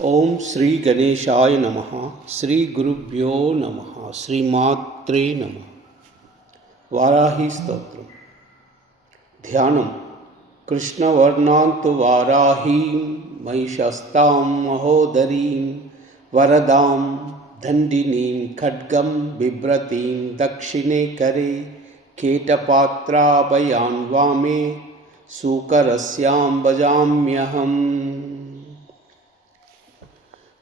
ओम श्री गणेशाय नमः। श्री गुरुभ्यो नमः। श्रीमात्रे नमः। वाराही स्तोत्रम। ध्यानम। कृष्णवर्णांतु वाराहीं महिषस्तां महोदरीं वरदां दंडिनीं खड्गं बिभ्रतीं दक्षिणे करे कीटपात्राभयां वामे सूकरस्यां भजाम्यहम्।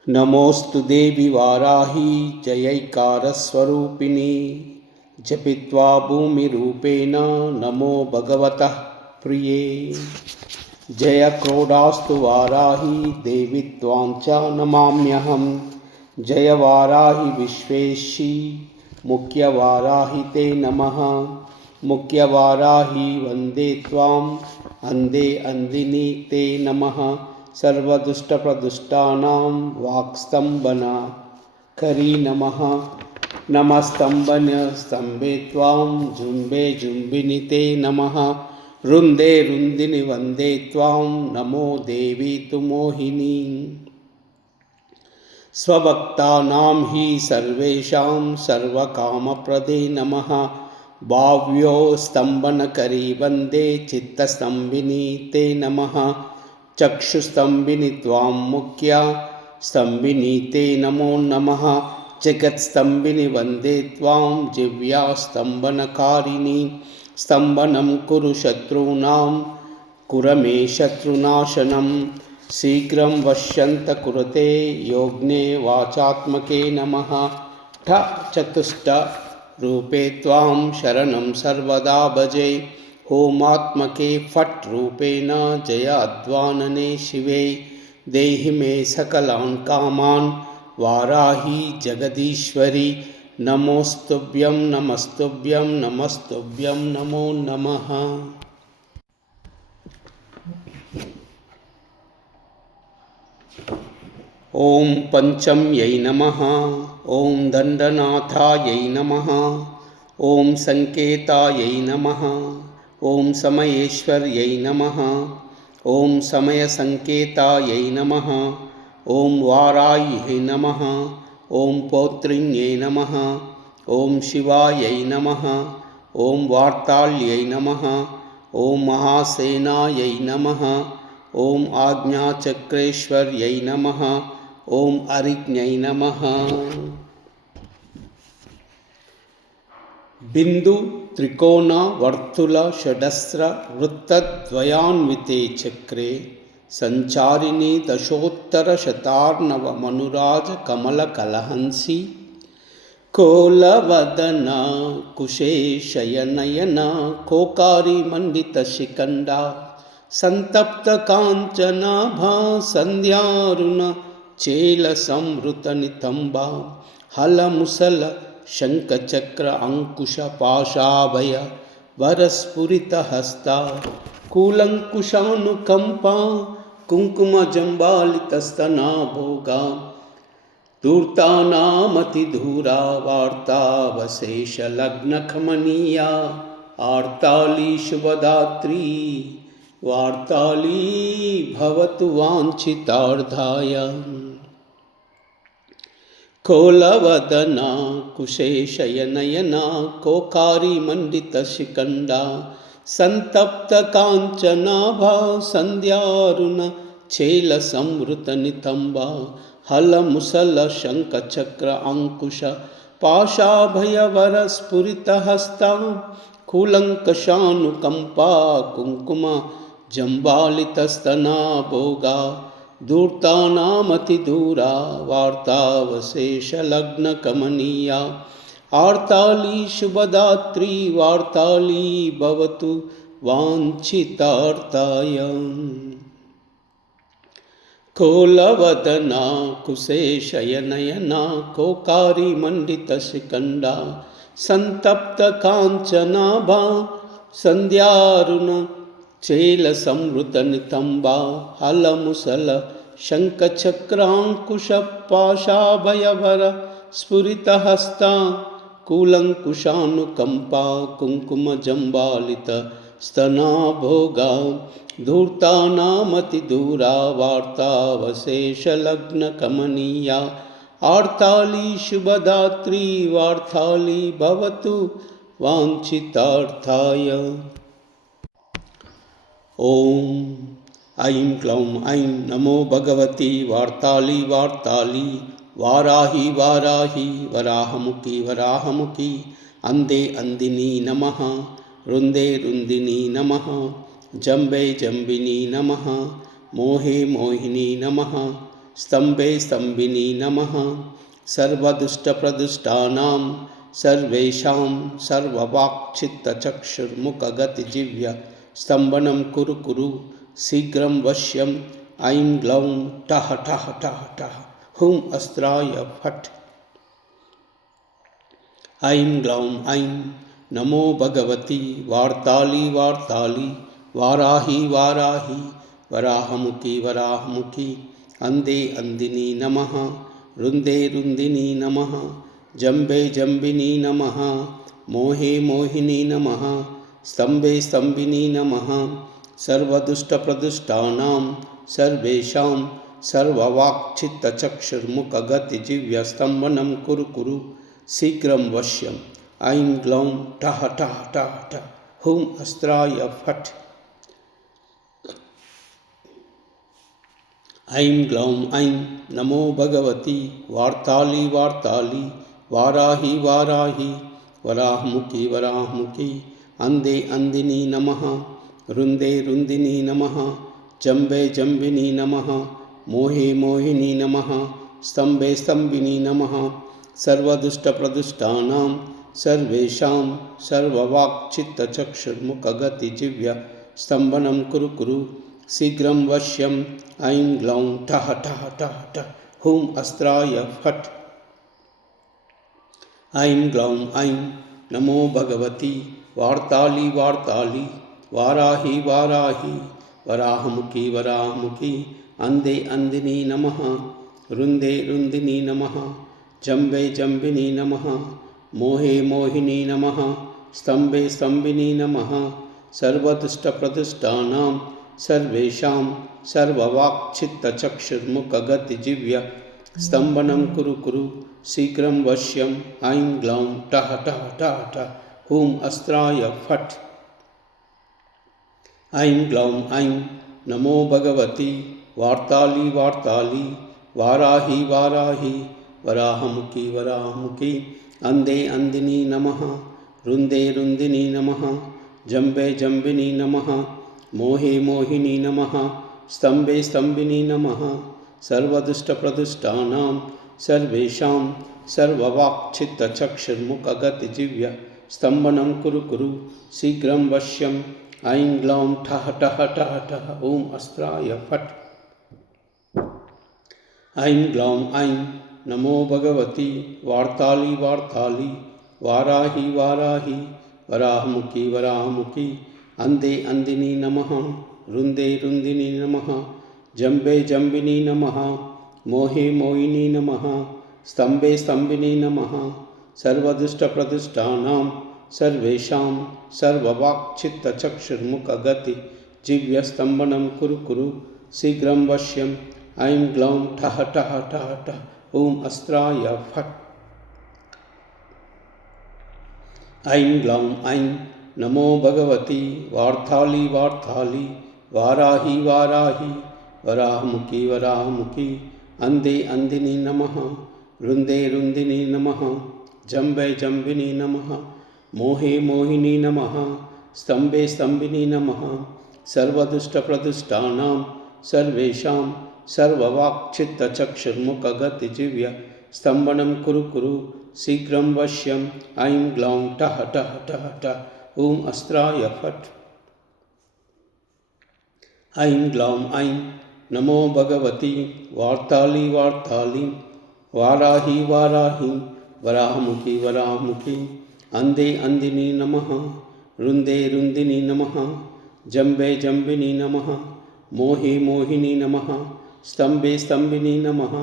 नमोस्तु देवी वाराही जयैकारस्वरूपिणी जपित्वा भूमिरूपेण नमो भगवतः प्रिये। जय क्रोडास्तु वाराही देवी त्वां च नमाम्यहम्। जय वाराही विश्वेशी मुख्यवाराही ते नमः। मुख्यवाराही वन्दे त्वाम् अन्धे अन्दिनी ते नमः। सर्वदुष्टप्रदुष्टानां वाक्स्तम्भना करी नमः। नमस्तम्भन स्तम्भे त्वां जुम्बे जुम्बिनि ते नमः। रुन्दे रुन्दिनि वन्दे त्वां नमो देवी तु मोहिनी। स्वभक्तानां हि सर्वेषां सर्वकामप्रदे नमः। भाव्यो स्तम्भनकरी वन्दे चित्तस्तम्भिनी ते नमः। चक्षुस्तम्भिनि त्वां मुख्या स्तम्भिनी ते नमो नमः। जगत्स्तम्भिनि वन्दे त्वां जिह्वा स्तम्भनकारिणी। स्तम्भनं कुरु शत्रूणां कुर मे शत्रुनाशनं। शीघ्रं वश्यन्त कुरुते योग्ने वाचात्मके नमः। ठ चतुष्ट रूपे त्वां शरणं सर्वदा भजे। होमात्मके फट् रूपेण जय अध्वानने शिवे। देहि मे सकलान् कामान् वाराही जगदीश्वरी। नमोस्तुभ्यं नमस्तुभ्यं नमस्तुभ्यं नमो नमः। ओम पंचम्यै नमः। ओम दंडनाथायै नमः। ओम संकेतायै नमः। ओम समयेश्वर्यै नमः। ओम समयसंकेतायै नमः। ओम वाराह्यै नमः। ओम पौत्रिण्यै नमः। ओम शिवायै नमः। ओम वार्ताल्यै नमः। ओम महासेनायै नमः। ओम आज्ञाचक्रेश्वर्यै नमः। ओम अरिज्ञै नमः। बिंदु त्रिकोण वर्तुल षडस्र वृत्तद्वयान्विते चक्रे संचारिणी दशोत्तर शतार्णव मनुराज कमल कलहंसी। कोलवदना कुशेशयनयना कोकारी मंडित शिखंडा। संतप्त कांचनाभा संध्यारुण चेल संवृत नितंबा। हल मुसल शंखचक्र अंकुश पाशाभय वरस्फुरित हस्ता। कूलंकुशानुकंपा कुंकुम जंबालितस्तना भोगा। धूर्तानामतिधूरा वार्तावशेष लग्न खमनीया। आर्ताली शुभदात्री वार्ताली भवतु वांछितार्थाय। कोलवदना कुशेशयनयना कोकारी मंडित शिखंडा। संतप्त कांचनाभा संध्यारुण चेल संवृत नितंबा। हल मुसल शंख चक्र अंकुश पाशाभय वर स्फुरित हस्ता। कूलंकषानुकंपा कुंकुम जंबालितस्तना भोगा। धूर्तानामतिदूरा वार्तावशेष लग्न कमनीया। आर्ताली शुभदात्री वार्ताली भवतु वांछितार्थाय। कोलवदना कुशेशयनयना कोकारी मंडित शिखंडा। संतप्त कांचनाभा संध्यारुण चेल संवृत नितंबा। हल मुसल शंख चक्रांकुश पाशाभयवर स्फुरित हस्ता। कूलंकुशानुकंपा कुंकुम जंबालित स्तना भोगा धूर्तानामतिदूरा वार्तावशेषलग्नकमनीया आर्ताली शुभदात्री वार्ताली भवतु वाञ्छितार्थाय। ॐ ऐं क्लौं ऐं नमो भगवती वार्ताली वार्ताली वाराही वाराही वराहमुखी वराहमुखी अंदे अंदिनी नमः रुंदे रुंदिनी नमः जंबे जंबिनी नमः मोहे मोहिनी नमः स्तंभे स्तंभिनी नमः सर्वदुष्टप्रदुष्टानां सर्वेषां सर्ववाक्चित्तचक्षुर्मुखगतिजिह्व स्तंभनं कुरु कुरु शीघ्रं वश्यं ऐं ग्लौं ठः ठः ठः ठः हुं अस्त्राय फट्। ऐं ग्लौं ऐं नमो भगवती वार्ताली वार्ताली वाराही वाराही वराहमुखी वराहमुखी अंदे अंदिनी नमः रुंदे रुंदिनी नमः जंबे जंबिनी नमः मोहे मोहिनी नमः स्तंभे स्तंभिनी नमः सर्वदुष्टप्रदुष्टानां सर्वेषां सर्ववाक्चित्तचक्षुर्मुखगतिजिह्वस्तंभनं कुरु कुरु शीघ्रं वश्यं ऐं ग्लौं ठः ठः ठः ठः हुं अस्त्राय फट्। ऐं ग्लौं ऐं नमो भगवती वार्ताली वार्ताली वाराही वाराही वराहमुखी वराहमुखी अंदे अंदिनी नमः रुंदे रुंदिनी नमः जंबे जंबिनी नमः मोहे मोहिनी नमः स्तंभे स्तंभिनी नमः सर्वदुष्टप्रदुष्टानां सर्वेषां सर्ववाक्चित्तचक्षुर्मुखगतिजिह्व स्तंभनं कुरु कुरु शीघ्रं वश्यं ऐं ग्लौं ठः ठः ठः ठः हुं अस्त्राय फट्। ऐं ग्लौं ऐं नमो भगवती वार्ताली वार्ताली वाराही वाराही वराहमुखी वराहमुखी अंदे अंदिनी नमः रुंदे रुंदिनी नमः जंबे जंबिनी नमः मोहे मोहिनी नमः स्तंभे स्तंभिनी नमः सर्वदुष्टप्रदुष्टानां सर्वेषां सर्ववाक्चित्तचक्षुर्मुखगतिजिह्व स्तंभनं कुरु कुरु शीघ्रं वश्यं ऐं ग्लौं ठः ठः ठः ठः हुं अस्त्राय फट्। ऐं ग्लौं ऐं नमो भगवती वार्ताली वार्ताली वाराही वाराही वराहमुखी वराहमुखी अंदे अंदिनी नमः रुंदे रुंदिनी नमः जंबे जंबिनी नमः मोहे मोहिनी नमः स्तंभे स्तंभिनी नमः सर्वदुष्टप्रदुष्टानां सर्वेषां सर्ववाक्चित्तचक्षुर्मुखगतिजिह्व स्तंभनं कुरु कुरु शीघ्रं वश्यं ऐं ग्लौं ठः ठः ठः ठः ॐ अस्त्राय फट्। ऐं ग्लौं ऐं नमो भगवती वार्ताली वार्ताली वाराही वाराही वराहमुखी वराहमुखी अंदे अंदिनी नमः रुंदे रुंदिनी नमः जंबे जंबिनी नमः मोहे मोहिनी नमः स्तंभे स्तंभिनी नमः सर्वदुष्टप्रदुष्टानां सर्वेषां सर्ववाक्चित्तचक्षुर्मुखगतिजिह्वस्तंभनं कुरु कुरु शीघ्रं वश्यं ऐं ग्लौं ठः ठः ठः ठः ॐ अस्त्राय फट्। ऐं ग्लौं ऐं नमो भगवती वार्ताली वार्ताली वाराही वाराही वराहमुखी वराहमुखी अंदे अंदिनी नमः रुंदे रुंदिनी नमः जंबे जंबिनी नमः मोहे मोहिनी नमः स्तंभे स्तंभिनी नमः सर्वदुष्टप्रदुष्टानां सर्वेषां सर्ववाक्चित्तचक्षुर्मुखगतिजिह्व स्तंभनं कुरु कुरु शीघ्रं वश्यं ऐं ग्लौं ठः ठः ठः ठः ॐ अस्त्राय फट्। ऐं ग्लौं ऐं नमो भगवती वार्ताली वार्ताली वाराही वाराही वराहमुखी वराहमुखी अंदे अंदिनी नमः रुंदे रुंदिनी नमः जंबे जंबिनी नमः मोहे मोहिनी नमः स्तंभे स्तंभिनी नमः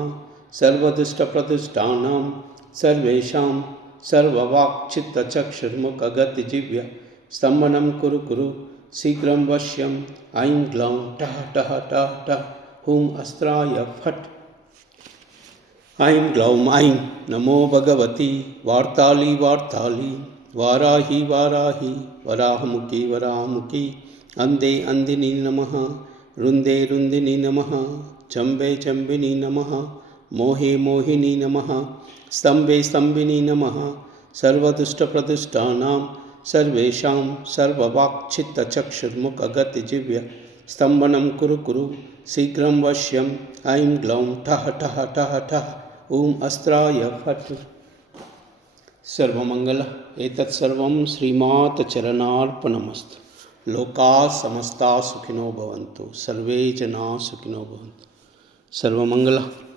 सर्वदुष्टप्रदुष्टानां सर्वेषां सर्ववाक्चित्तचक्षुर्मुखगतिजिह्व स्तंभनं कुरु कुरु शीघ्रं वश्यं ऐं ग्लौं टः टः टः टः हुं अस्त्राय फट् ऐं ग्लौं ऐं नमो भगवती वार्ताली वार्ताली वाराही वाराही वराहमुखी वराहमुखी अंदे अंदिनी नमः रुंदे रुंदिनी नमः चंबे चंबिनी नमः मोहे मोहिनी नमः स्तंभे स्तंभिनी नमः सर्वदुष्टप्रदुष्टानां सर्वेषां सर्ववाक्चित्तचक्षुर्मुखगतिजिह्वा स्तंभनं कुरु कुरु शीघ्रं वश्यं ऐं ग्लौं ठः ठः ठः ठः ॐ अस्त्राय फट्। सर्वमंगल एतत् सर्वं श्रीमात् चरणार्पणमस्तु। लोकाः समस्ताः सुखिनो भवन्तु, सर्वे जनाः सुखिनो भवन्तु। सर्वमंगल।